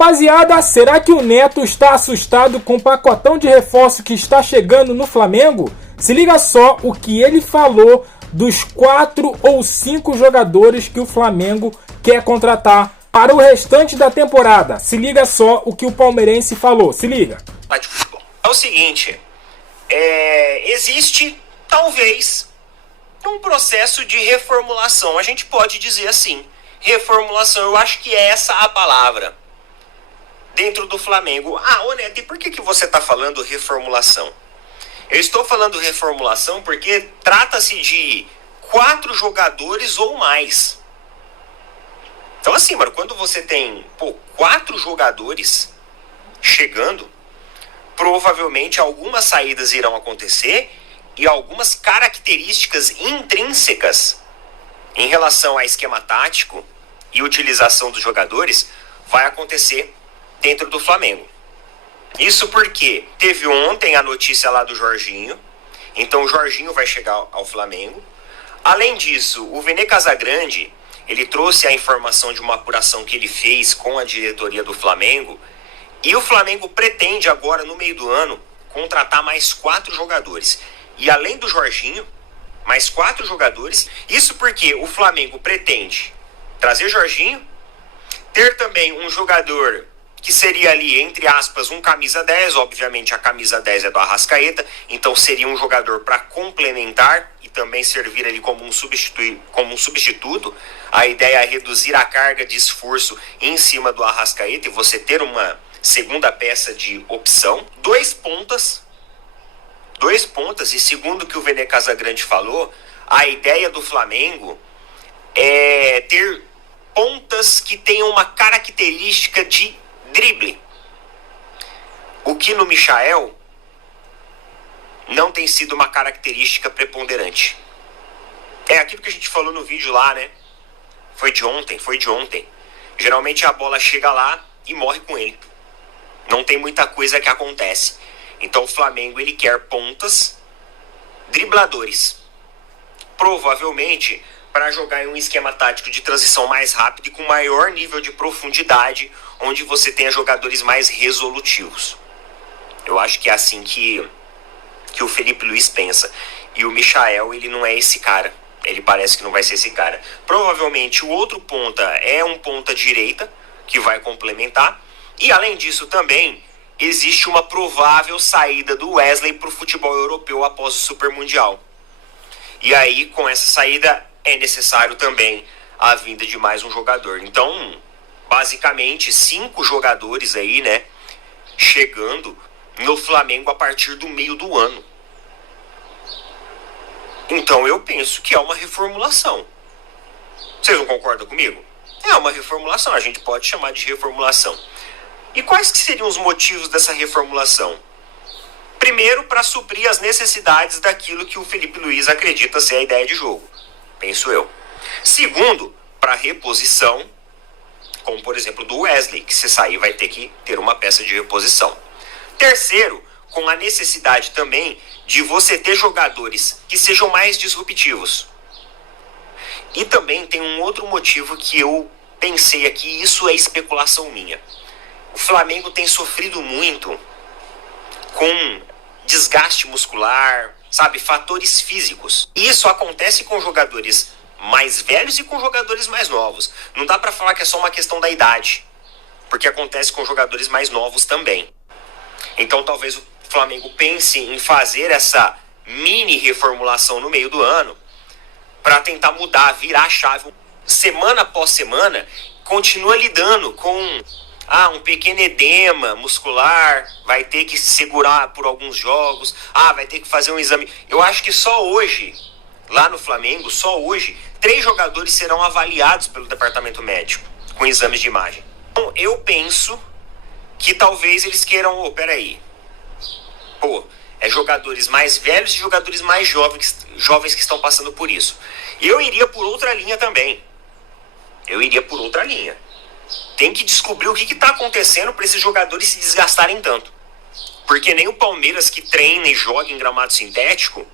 Rapaziada, será que o Neto está assustado com o pacotão de reforço que está chegando no Flamengo? Se liga só o que ele falou dos 4 ou 5 jogadores que o Flamengo quer contratar para o restante da temporada. Se liga só o que o palmeirense falou, se liga. É o seguinte, existe talvez um processo de reformulação, a gente pode dizer assim, reformulação, eu acho que é essa a palavra. Dentro do Flamengo. Ô Neto, e por que você está falando reformulação? Eu estou falando reformulação porque trata-se de 4 jogadores ou mais. Então assim, mano, quando você tem 4 jogadores chegando, provavelmente algumas saídas irão acontecer e algumas características intrínsecas em relação a esquema tático e utilização dos jogadores vai acontecer dentro do Flamengo. Isso porque teve ontem a notícia lá do Jorginho, então o Jorginho vai chegar ao Flamengo. Além disso, o Vene Casagrande, ele trouxe a informação de uma apuração que ele fez com a diretoria do Flamengo, e o Flamengo pretende agora, no meio do ano, contratar mais 4 jogadores. E além do Jorginho, mais 4 jogadores, isso porque o Flamengo pretende trazer Jorginho, ter também um jogador que seria ali, entre aspas, um camisa 10, obviamente a camisa 10 é do Arrascaeta, então seria um jogador para complementar e também servir ali como um substituto. A ideia é reduzir a carga de esforço em cima do Arrascaeta e você ter uma segunda peça de opção. 2 pontas, e segundo o que o Vene Casagrande falou, a ideia do Flamengo é ter pontas que tenham uma característica de drible, o que no Michael não tem sido uma característica preponderante. É aquilo que a gente falou no vídeo lá, né? Foi de ontem. Geralmente a bola chega lá e morre com ele. Não tem muita coisa que acontece. Então o Flamengo, ele quer pontas dribladores. Provavelmente para jogar em um esquema tático de transição mais rápido e com maior nível de profundidade, onde você tenha jogadores mais resolutivos. Eu acho que é assim que o Felipe Luiz pensa. E o Michael, ele não é esse cara. Ele parece que não vai ser esse cara. Provavelmente o outro ponta é um ponta direita, que vai complementar. E além disso também, existe uma provável saída do Wesley para o futebol europeu após o Super Mundial. E aí, com essa saída, é necessário também a vinda de mais um jogador. Então, basicamente, 5 jogadores aí, né, chegando no Flamengo a partir do meio do ano. Então, eu penso que é uma reformulação. Vocês não concordam comigo? É uma reformulação, a gente pode chamar de reformulação. E quais que seriam os motivos dessa reformulação? Primeiro, para suprir as necessidades daquilo que o Felipe Luiz acredita ser a ideia de jogo, penso eu. Segundo, para reposição, como por exemplo do Wesley, que se sair vai ter que ter uma peça de reposição. Terceiro, com a necessidade também de você ter jogadores que sejam mais disruptivos. E também tem um outro motivo que eu pensei aqui, isso é especulação minha. O Flamengo tem sofrido muito com desgaste muscular, sabe, fatores físicos. E isso acontece com jogadores mais velhos e com jogadores mais novos. Não dá pra falar que é só uma questão da idade, porque acontece com jogadores mais novos também. Então talvez o Flamengo pense em fazer essa mini reformulação no meio do ano para tentar mudar, virar a chave. Semana após semana, continua lidando com um pequeno edema muscular, vai ter que segurar por alguns jogos, vai ter que fazer um exame. Eu acho que só hoje, lá no Flamengo, 3 jogadores serão avaliados pelo departamento médico com exames de imagem. Então, eu penso que talvez eles queiram, jogadores mais velhos e jogadores mais jovens que estão passando por isso. Eu iria por outra linha também. Tem que descobrir o que está acontecendo para esses jogadores se desgastarem tanto. Porque nem o Palmeiras, que treina e joga em gramado sintético,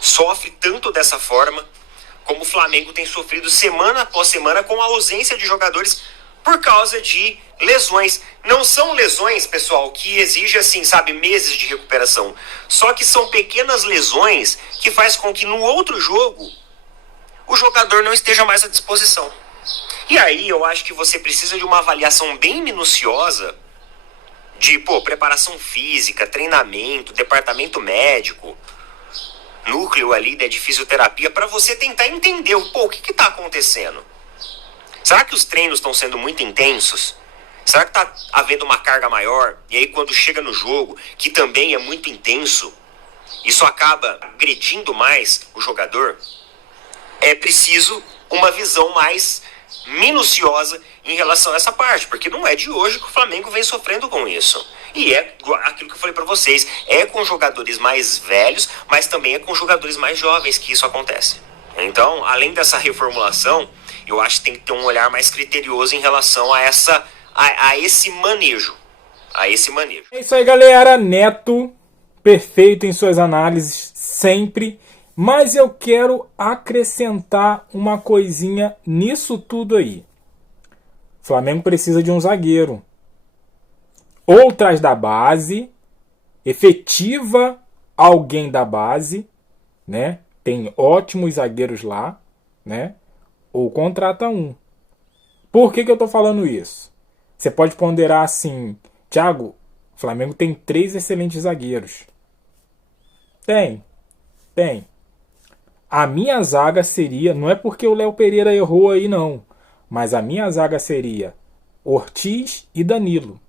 sofre tanto dessa forma, como o Flamengo tem sofrido semana após semana com a ausência de jogadores por causa de lesões. Não são lesões, pessoal, que exigem, assim, sabe, meses de recuperação. Só que são pequenas lesões que faz com que no outro jogo o jogador não esteja mais à disposição. E aí eu acho que você precisa de uma avaliação bem minuciosa de, preparação física, treinamento, departamento médico, núcleo ali, né, de fisioterapia, para você tentar entender, o que está acontecendo. Será que os treinos estão sendo muito intensos? Será que está havendo uma carga maior? E aí quando chega no jogo, que também é muito intenso, isso acaba agredindo mais o jogador? É preciso uma visão mais minuciosa em relação a essa parte, porque não é de hoje que o Flamengo vem sofrendo com isso. E é aquilo que eu falei para vocês, é com jogadores mais velhos, mas também é com jogadores mais jovens que isso acontece. Então, além dessa reformulação, eu acho que tem que ter um olhar mais criterioso em relação a esse manejo. É isso aí, galera. Neto, perfeito em suas análises, sempre. Mas eu quero acrescentar uma coisinha nisso tudo aí. O Flamengo precisa de um zagueiro. Ou traz da base, efetiva alguém da base, né? Tem ótimos zagueiros lá, né? Ou contrata um. Por que eu tô falando isso? Você pode ponderar assim, Thiago, o Flamengo tem 3 excelentes zagueiros. Tem. A minha zaga seria, não é porque o Léo Pereira errou aí não, mas a minha zaga seria Ortiz e Danilo.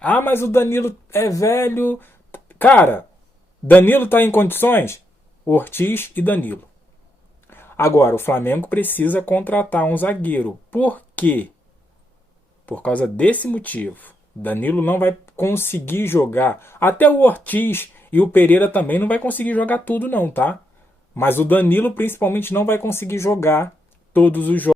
Ah, mas o Danilo é velho. Cara, Danilo tá em condições? Ortiz e Danilo. Agora, o Flamengo precisa contratar um zagueiro. Por quê? Por causa desse motivo. Danilo não vai conseguir jogar. Até o Ortiz e o Pereira também não vai conseguir jogar tudo não, tá? Mas o Danilo principalmente não vai conseguir jogar todos os jogos.